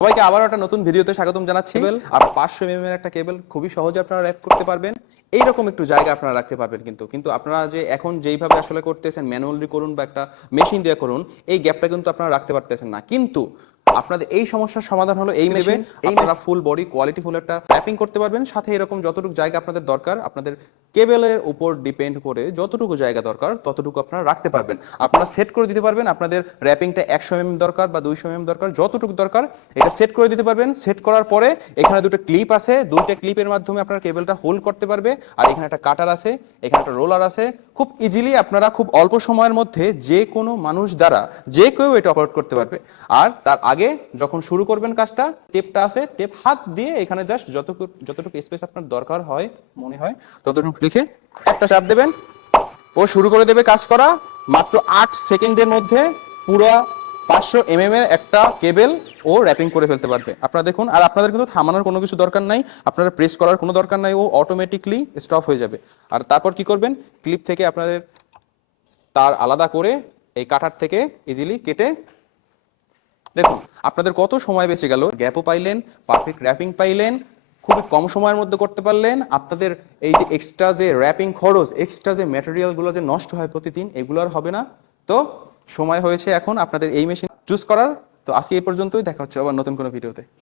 সবাইকে আবার একটা নতুন ভিডিওতে স্বাগতম জানাচ্ছি। আর পাঁচশো এম এর একটা কেবল খুবই সহজে আপনারা র্যাপ করতে পারবেন। এইরকম একটু জায়গা আপনারা রাখতে পারবেন কিন্তু। কিন্তু আপনারা যে এখন যেইভাবে আসলে করতেছেন ম্যানুয়ালি করুন বা একটা মেশিন দিয়ে করুন এই গ্যাপটা কিন্তু আপনারা রাখতে পারতেছেন না। কিন্তু আপনাদের এই সমস্যার সমাধান হলো এই মেশিন আপনারা ফুল বডি কোয়ালিটি ফুল একটা র্যাপিং করতে পারবেন। সাথে এরকম যতটুকু জায়গা আপনাদের দরকার আপনাদের কেবলের উপর ডিপেন্ড করে যতটুকু জায়গা দরকার, ততটুকু আপনারা রাখতে পারবেন। আপনারা সেট করে দিতে পারবেন, আপনাদের র্যাপিংটা একশো এম দরকার বা দুইশো এম দরকার, যতটুকু দরকার, এটা সেট করে দিতে পারবেন। সেট করার পরে এখানে দুটো ক্লিপ আছে, দুইটা ক্লিপের মাধ্যমে আপনার কেবেলটা হোল্ড করতে পারবে। আর এখানে একটা কাটার আছে, এখানে একটা রোলার আছে। খুব ইজিলি আপনারা খুব অল্প সময়ের মধ্যে যে কোনো মানুষ দ্বারা, যে কেউ এটা অপারেট করতে পারবে। আর তার আগে যখন শুরু করবেন কাজটা টেপটা আছে টেপ হাত দিয়ে এখানে জাস্ট যতটুকু যতটুকু স্পেস আপনার দরকার হয়, মনে হয়, ততটুকু লিখে একটা চাপ দেবেন। ও শুরু করে দেবে কাজ করা মাত্র আট সেকেন্ডের মধ্যে পুরো পাঁচশো এম এর একটা কেবেল ও র্যাপিং করে ফেলতে পারবে। আপনারা দেখুন, আর আপনাদের কিন্তু থামানোর কোনো কিছু দরকার নাই, আপনারা প্রেস করার কোনো দরকার নাই, ও অটোমেটিকলি স্টপ হয়ে যাবে। আর তারপর কি করবেন ক্লিপ থেকে আপনাদের তার আলাদা করে এই কাটার থেকে ইজিলি কেটে, দেখুন, আপনাদের কত সময় বেঁচে গেল গ্যাপও পাইলেন পারফেক্ট র্যাপিং পাইলেন খুবই কম সময়ের মধ্যে করতে পারলেন। আপনাদের এই যে এক্সট্রা যে র্যাপিং খরচ এক্সট্রা যে ম্যাটেরিয়ালগুলো যে নষ্ট হয় প্রতিদিন, এগুলো আর হবে না। তো সময় হয়েছে এখন আপনাদের এই মেশিন চুজ করার। তো আজকে এই পর্যন্তই, দেখা হচ্ছে আবার নতুন কোনো ভিডিওতে